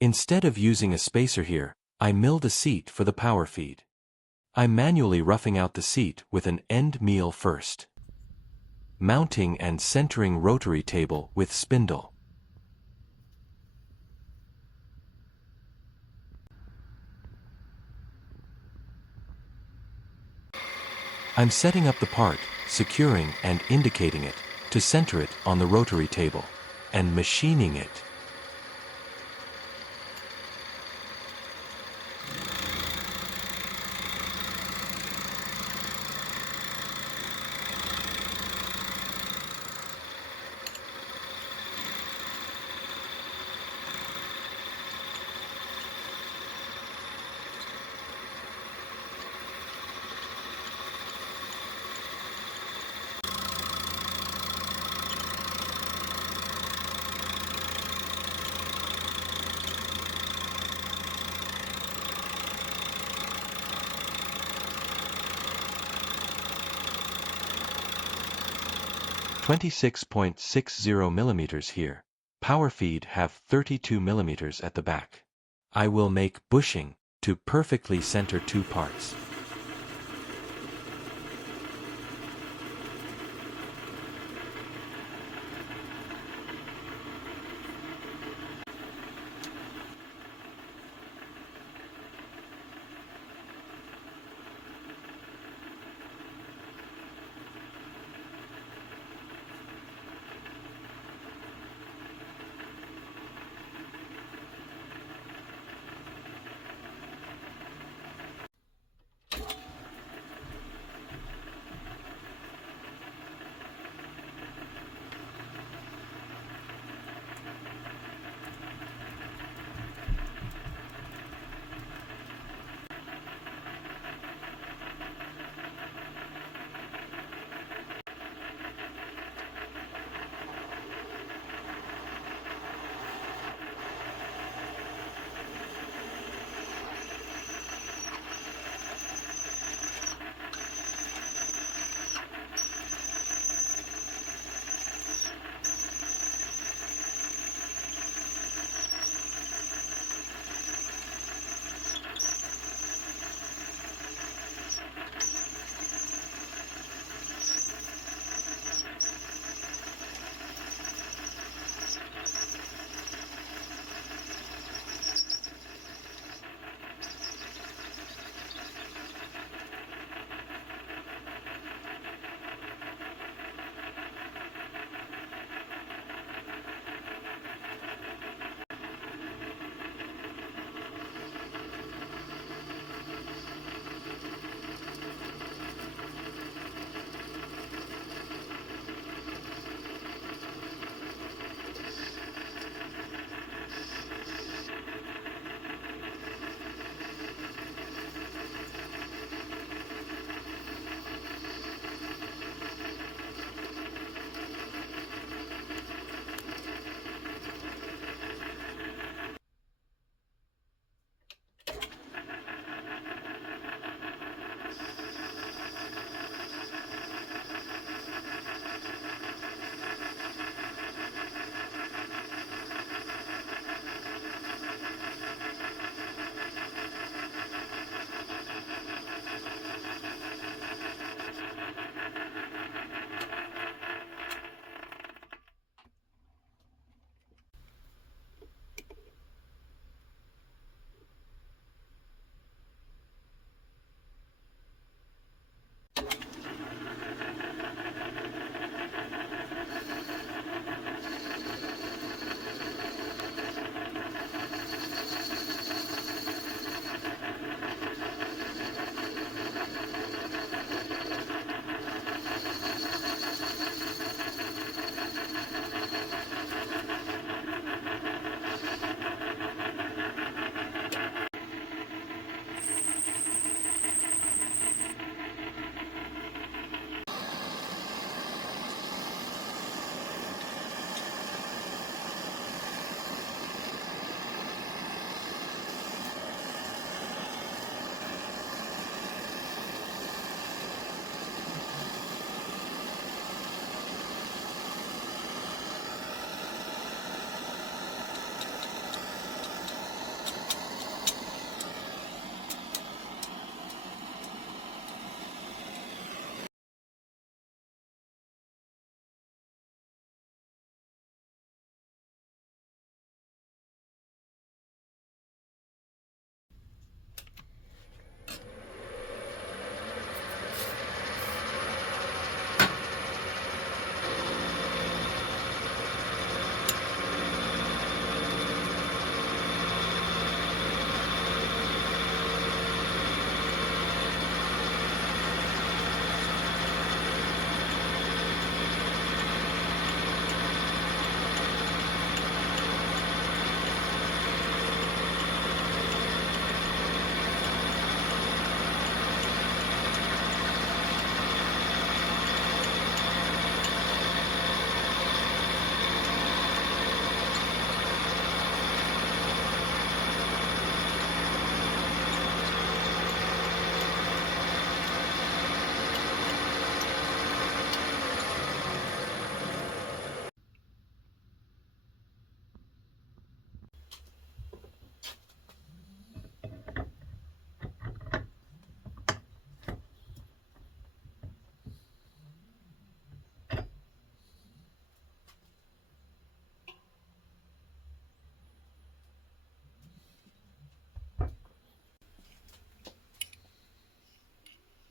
Instead of using a spacer here, I milled a seat for the power feed. I'm manually roughing out the seat with an end meal first. Mounting and centering rotary table with spindle. I'm setting up the part, securing and indicating it, to center it on the rotary table, and machining it. $26.60 here. Power feed have 32 millimeters at the back. I will make bushing to perfectly center two parts.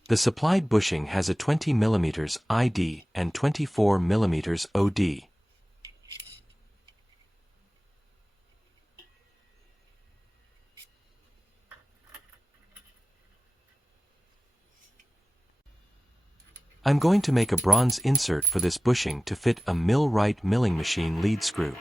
The supplied bushing has a 20 mm ID and 24 mm OD. I'm going to make a bronze insert for this bushing to fit a Millrite milling machine lead screw.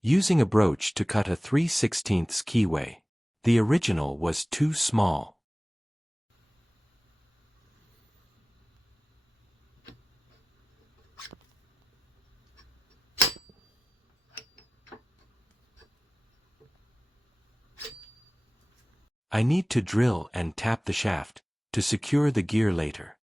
Using a broach to cut a 3/16 keyway. The original was too small. I need to drill and tap the shaft to secure the gear later.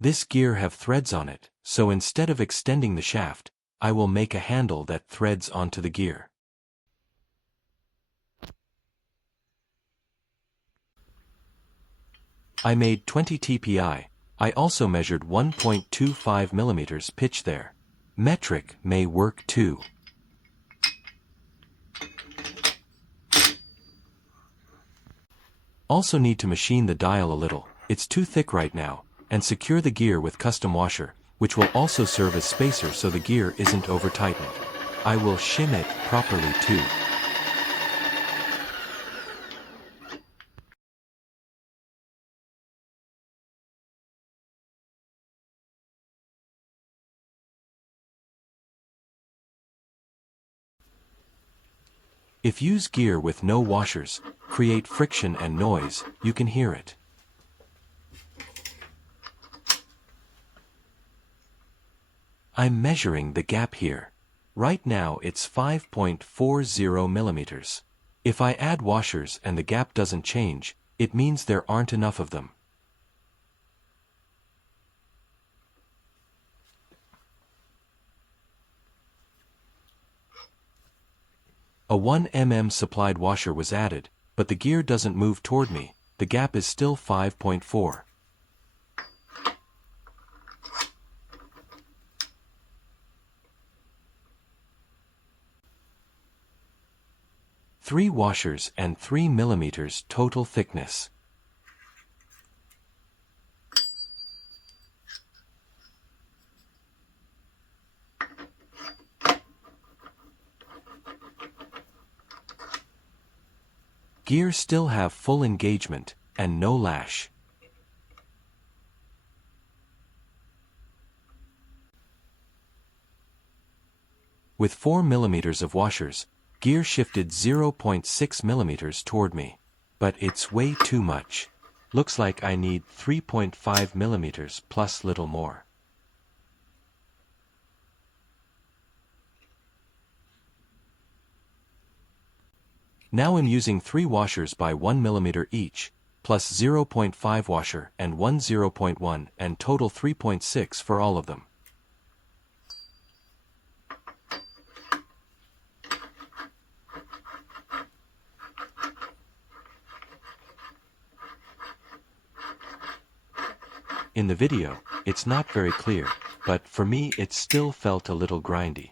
This gear have threads on it, so instead of extending the shaft, I will make a handle that threads onto the gear. I made 20 TPI, I also measured 1.25 millimeters pitch there. Metric may work too. Also need to machine the dial a little, it's too thick right now, and secure the gear with custom washer, which will also serve as spacer so the gear isn't over-tightened. I will shim it properly too. If use gear with no washers, create friction and noise, you can hear it. I'm measuring the gap here. Right now it's 5.40 millimeters. If I add washers and the gap doesn't change, it means there aren't enough of them. A 1 mm supplied washer was added, but the gear doesn't move toward me, the gap is still 5.4. Three washers and 3 millimeters total thickness. Gear still have full engagement, and no lash. With 4 millimeters of washers, gear shifted 0.6 millimeters toward me. But it's way too much. Looks like I need 3.5 millimeters plus little more. Now I'm using 3 washers by 1 millimeter each, plus 0.5 washer and 1 0.1 and total 3.6 for all of them. In the video, it's not very clear, but for me it still felt a little grindy.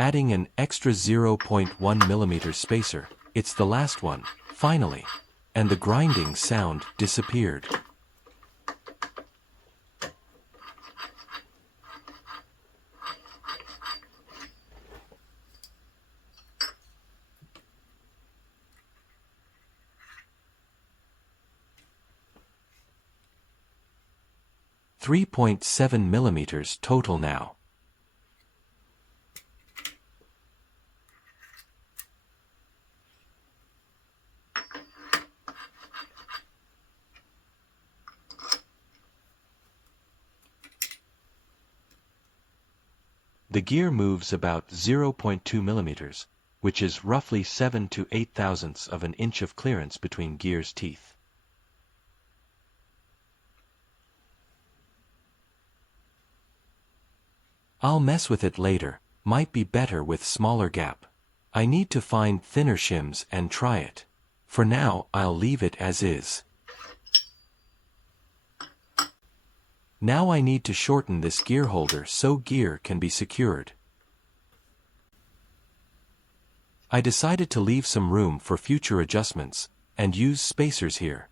Adding an extra 0.1 millimeter spacer, it's the last one, finally, and the grinding sound disappeared. .7 millimeters total now. The gear moves about 0.2 millimeters, which is roughly 7 to 8 thousandths of an inch of clearance between gear's teeth. I'll mess with it later, might be better with smaller gap. I need to find thinner shims and try it. For now, I'll leave it as is. Now I need to shorten this gear holder so gear can be secured. I decided to leave some room for future adjustments, and use spacers here.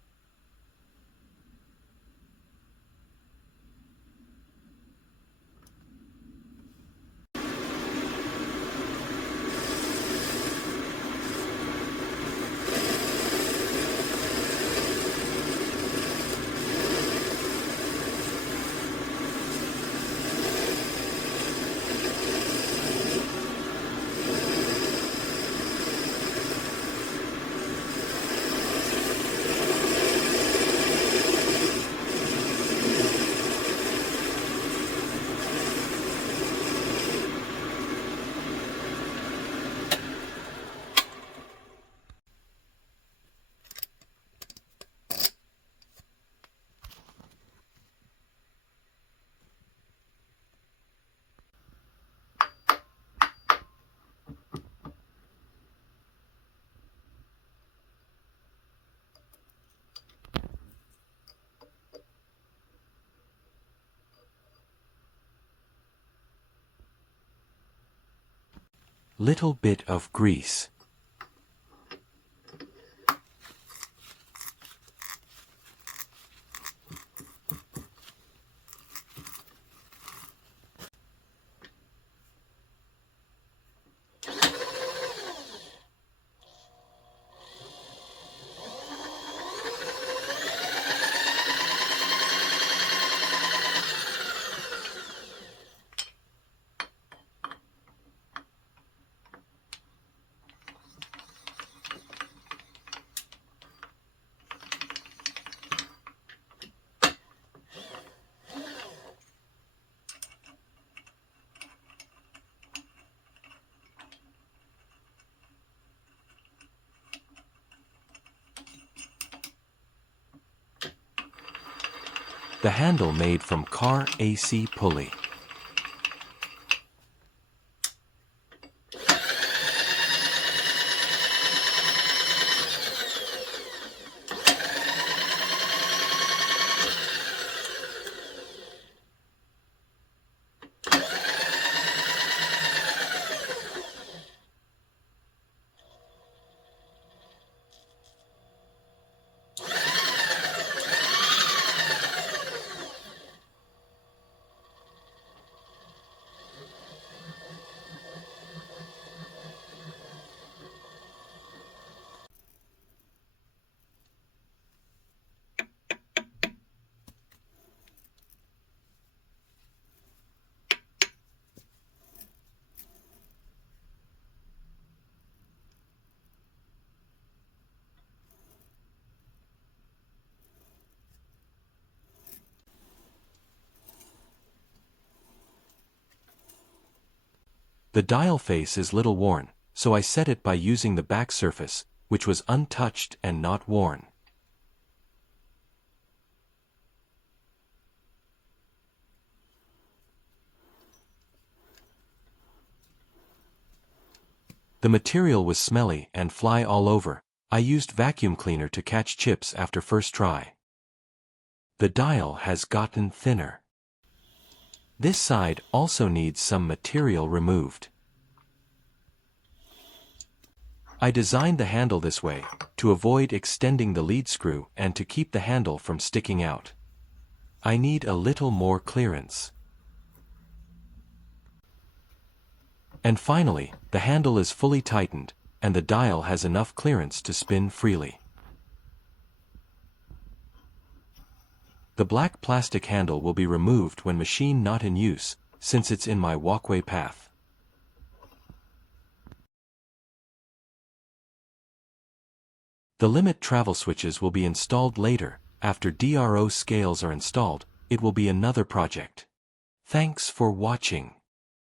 Little bit of grease. The handle made from car AC pulley. The dial face is little worn, so I set it by using the back surface, which was untouched and not worn. The material was smelly and fly all over. I used vacuum cleaner to catch chips after first try. The dial has gotten thinner. This side also needs some material removed. I designed the handle this way, to avoid extending the lead screw and to keep the handle from sticking out. I need a little more clearance. And finally, the handle is fully tightened, and the dial has enough clearance to spin freely. The black plastic handle will be removed when machine not in use, since it's in my walkway path. The limit travel switches will be installed later. After DRO scales are installed, it will be another project. Thanks for watching.